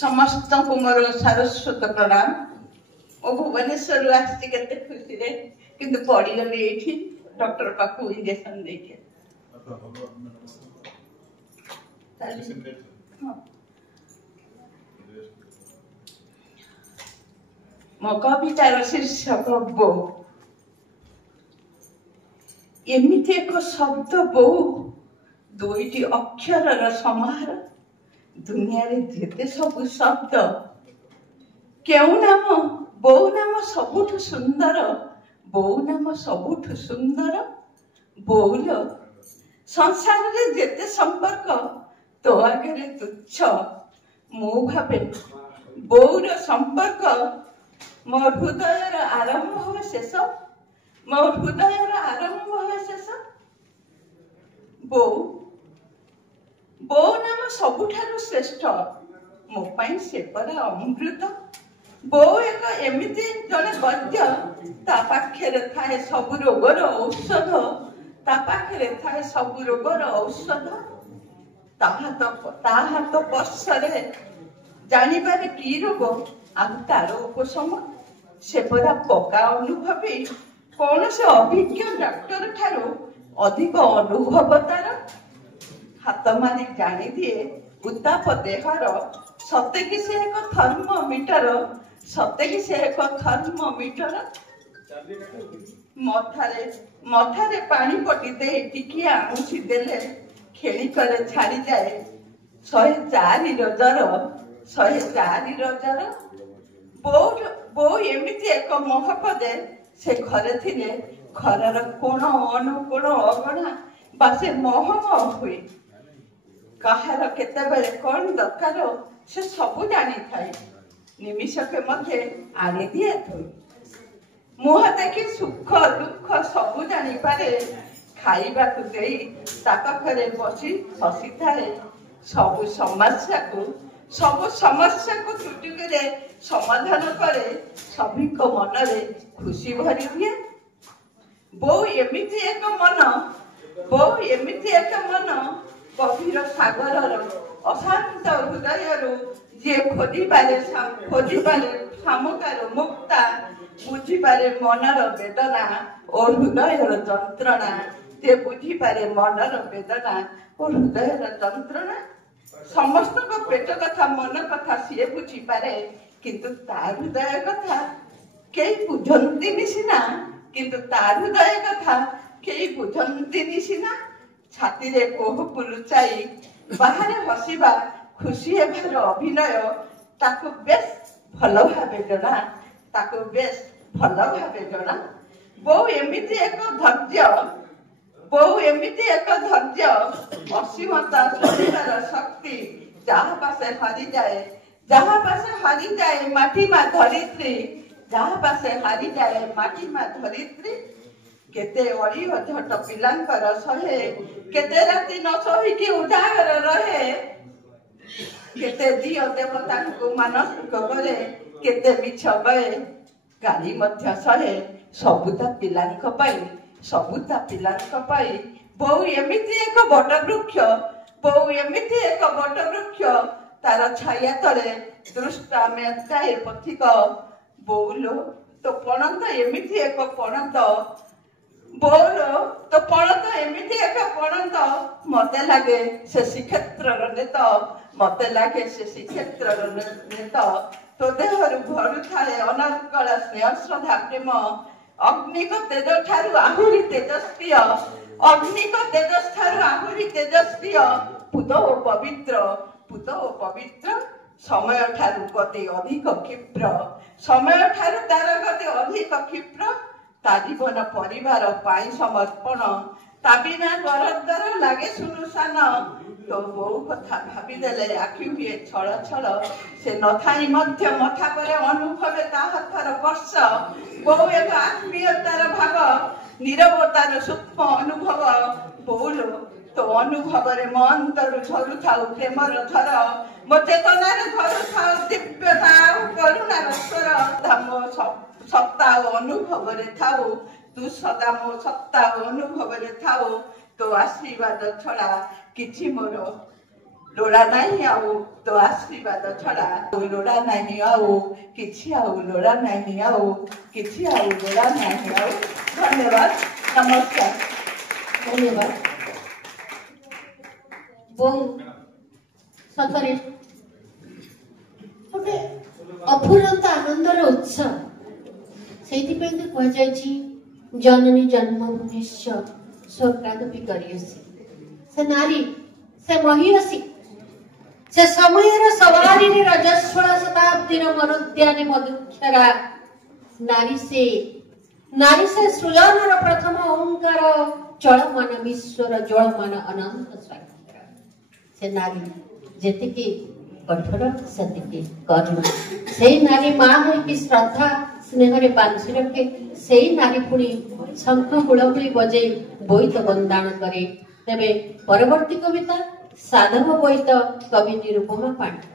समस्त को मोर सारस्वत प्रणाम। मो भुवनेश्वर आसी केते खुशी रे किंतु पड़ी गली एठी डॉक्टर पाखु इंजेक्शन देके मो कवितार शीर्षक बो। एमिति एक शब्द बो दुईटी अक्षर समाहार दुनिया रे जेते सब शब्द केउ नाम बो नाम सबुठ सुंदर बो नाम सबुठ सुंदर बोल संसार रे जेते संपर्क तो आगे तुच्छ मो भावे बोर संपर्क मो हृदयर आरंभ हो शेष मो हृदयर आरंभ हो शेष बो बो नाम सबुठारु श्रेष्ठ मो पाई से परा अमृत बो एक एमिति जने वैद्य ता पाखरे थाए सब रोगर औषध ता पाखरे थाए सब रोगर औषध ताहा तो पश्चरे जानी पारे की रोग आ तार उपशम से परा पका अनुभवी कौन से अभिज्ञ डॉक्टर ठारो अधिक अनुभव तार हाथ मारी जानी दिए उताप देहर सते कि से एक थर्मोमीटर सते कि से एक थर्मोमीटर मथारे पानी पटी दे टिकी आमुसी देले खेली करे छाड़ी जाए 104 रजर बो एमिति एक महपदे से घरे थिले घरर कोण अनुकोण अगणा बासे महम हुए कहार केते बेले कौन दरकार से सब जानी थाए निमिषके मध्य आनी दिए थई मुह देखी सुख दुख सब जानी पारे खाइबा को देई ता पाखरे बसी हसी थाए सब समस्या को चुटुके समाधान करे सभी को मन रे खुशी भरी हुए बो एमिति एक मन गभीर सागर अशांत हृदय जे खोजिबारे सामकार मुक्ता बुझिबारे मनर वेदना और हृदयर जंत्रणा जे बुझिबारे मनर वेदना और हृदयर जंत्रणा समस्त को पेट कथा मन कथा सी बुझिपारे किंतु तार हृदय कथा कई बुझंती सिना किंतु तार हृदय कथा कई बुझंती सिना छाती रे कोह लुचाई बाहर हसिबा खुशी हेबार अभिनय ताको बेस भल भावे जଣା बो एमिति एक धैर्य असीमता सुनिबार शक्ति जहाँ पासे हारी जाए माटी मा धरित्री जहाँ पासे हारी जाए माटी मा धरित्री केते अड़ी झट पिलांकर सहे केते राति न सहिकी उजागर रहे केते दियो देवता को मानसिक करे केते मिछ बे गाली मध्य सहे सबुता पिलांक पाई बो एमिति एक बड़ वृक्ष तार छाया तले दृष्टा मेटाए पथिक बोलो तो पणत एमिति एक पणत बोलो तो पणत एमिति एक पणत मते लागे से श्रीक्षेत्र नेत तो देहरु भरु थाए अनर्गल स्नेह श्रद्धा प्रेम अग्निक तेज ठारु आहुरी तेजस्वी पुत ओ पवित्र समय ठारु गति अधिक क्षिप्र ता जीवन परिवार पाई समर्पण ता बिना गरद्वार लागे सुनसान तो बो कथा भावी देले आखि हुए छल से नथाई मध्य मथा परे अनुभवे ता हाथर वर्ष बो एक आत्मीयतार भाव नीरवतार सूक्ष्म अनुभव बोलो तो अनुभव रे मो अंतर झरु थाउ प्रेमर झर मो चेतनार झरु थाउ दिव्यता करुणार स्वर धाम सत्ता अनुभव रे थाउ तू सदा मो सत्ता अनुभव रे थाउ तो आशीर्वाद छड़ा किछि मोर लोड़ा नहीं आउ तो आशीर्वाद छड़ा लोड़ा नहीं आउ किछि आउ लोड़ा नहीं आउ किछि आउ लोड़ा नहीं आउ। धन्यवाद, नमस्कार। धन्यवाद। बहु सतरे गोटे अफुरंत आनंदर उत्सव से कह जननी जन्मभूमि स्वर्गादपि करियसी। से नारी से महिषी से समय सवारी रजस्वल शताब्दी मरुद्याने मधुक्षरा नारी से सृजन प्रथम ओंकार चलमान विश्वर जलमान अनंत स्वाक्षर। से नारी जेतिकी कठोर सेतिकी करुणा। से नारी माँ होई श्रद्धा स्नेह बांधि रखे। से नारी पुणी शंख हुलहुली बजे बोईत बंदाण करे। तेबे परवर्ती कविता साधव बोईत कवि निरुपमा पांडे।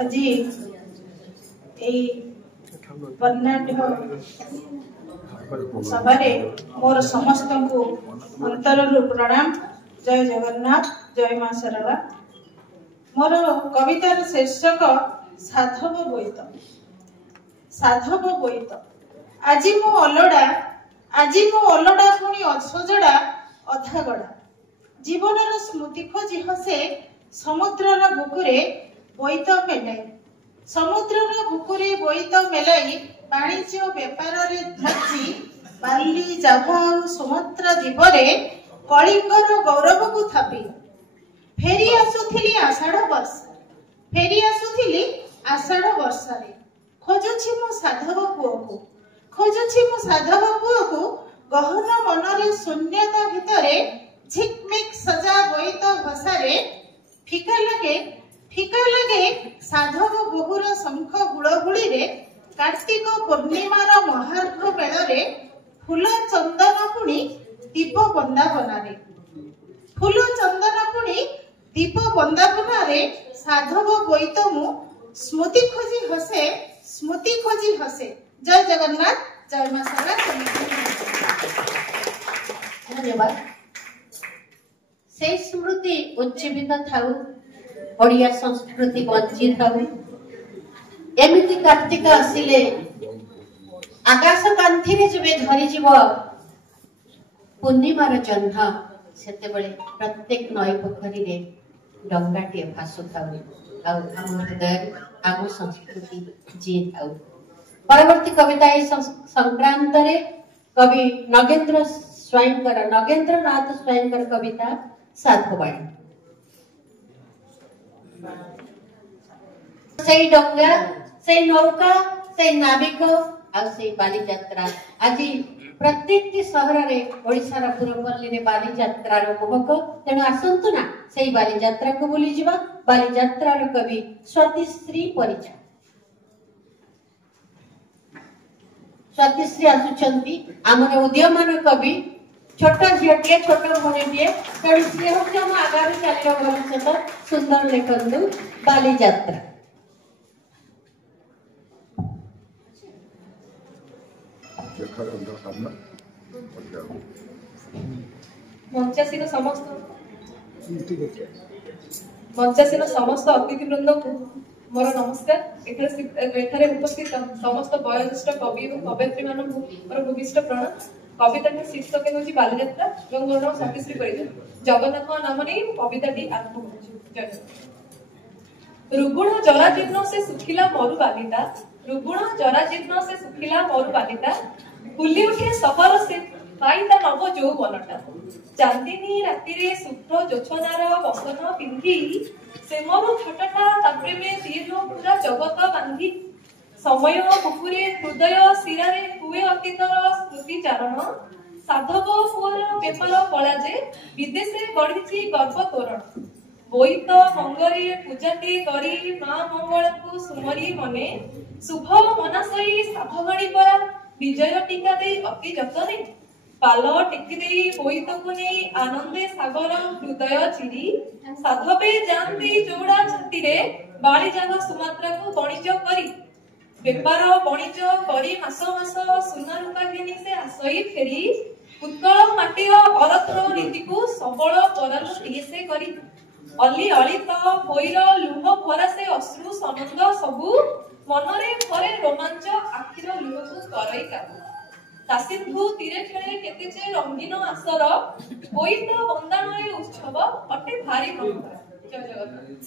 আজি এই वर्णाढ्य सभारे मोर समस्त को अंतर प्रणाम। जय जगन्नाथ, जय मां सरला। मोर कवितार शीर्षक साधव बोईत। साधव बोईत। आजी मो अलड़ा पुणी असजड़ा अधागड़ा। जीवनर स्मृति खोजी हसे समुद्रर बुकुरे बोईत मेलाई। समुद्रर बुकुरे बोईत मेलाई वाणिज्य व्यापार रे धर्जी बाली जाभा और सुमात्रा द्वीपरे कलिंगर गौरव को थापी फेरी आसुथिली आषाढ़ वर्षा। फेरी आसुथिली आषाढ़ वर्षा रे खोजुछि मो साधव पुओ को। खोजुछि मो साधव पुओ को गहन मनरे शून्यता भितरे झिकमिक सजा बोईत भाषारे फिका लगे साधव बहुर शंख हुलहुली रे कार्तिक पूर्णिमार महार्घ बेଳରେ फूल चंदन पुणी दीप बंदापनारे। फूल चंदन पुणी दीप बंदापनारे साधव बोईत मु स्मृति खोजी हसे। जय जगन्नाथ, जय मां सरला। धन्यवाद। से स्मृति उज्जीवित थाउ, ओडिया संस्कृति बंची थाउ। एमिति कार्तिक आसिले आकाश कांथी रे जबे धरी जीव पूर्णिमार जह्न सेते बेले प्रत्येक नई पोखरी रे डंगाटे भासु थाउ। आम हृदय आम संस्कृति जी थाउ। परवर्ती कविता संक्रांत रे कवि नगेंद्र नाथ स्वयंकर कविता साधुवाणी। से डंगा से नौका से नाविक आ से बाली यात्रा आज प्रत्येक सहर रे ओडिसा रा पुरपल्ली रे बाली यात्रा रो महक। तेणु आसंतु ना से बाली यात्रा को बुली जिबा। बाली यात्रा रो कवि स्वातिश्री परिचय। स्वातिश्री आसुचंती आमर उदयमान कवि छोट झीटे छोट भणीटे। तेणु सी हूँ आम आगामी कालीर भविष्यत सुंदर लेखन बाली यात्रा। मंचासीन समस्त अतिथिवृंद को मोर नमस्कार। एठारे उपस्थित समस्त वयोज्येष्ठ कवि और कवयित्री मान मोर भूमिष्ठ प्रणाम। कविता शीर्षक होची बालीयात्रा और मोर नाम स्वातिश्री परिचय। जगन्नाथ नाम नहीं कविताटी आरंभ करुछि। रुगुण जराजीर्ण से सुखिला मरु बालिता। रुगुण जराजीर्ण से सुखिला मरु बालिता। बुली उठे सफर से पाइता नव यौवनटा। चांदिनी राति रे शुभ्र जोछनार बसन पिंधि से मरु छटटा ताप्रे में तीर पूरा जगत बांधि। समय बुकुरे हृदय शिरारे हुए अतीतर स्मृति चारण। साधव पुअर बेपार कला जे विदेशे गढ़िछि गर्व तोरण। बोईत मंगरे पूजाटे करी मां मंगल को सुमरी मने। शुभ मनासई साधवाणी परा विजय टीका दे अति जतने। पाल टेकी देई बोईतकु नहीं आनंदे सागर हृदय चिरी साधवे जानती जोड़ा छाती रे बाली जान सुमात्रा को बणिज करी बेपार बणिज करी मास मास सुना रूपा घिनी से आसई फेरी उत्कल माटीर अरथर नीति को सबल करालु से करी अली अलित भैर लुह भरा से अश्रु सनंद सबु मनरे भरे रोमांच आखिर लुह को करई काबू तासिंधु तीरे खेले केते जे रंगीन आसर बोईत बंदाणरे उत्सव अटे भारी प्रमुख। जय जगन्नाथ।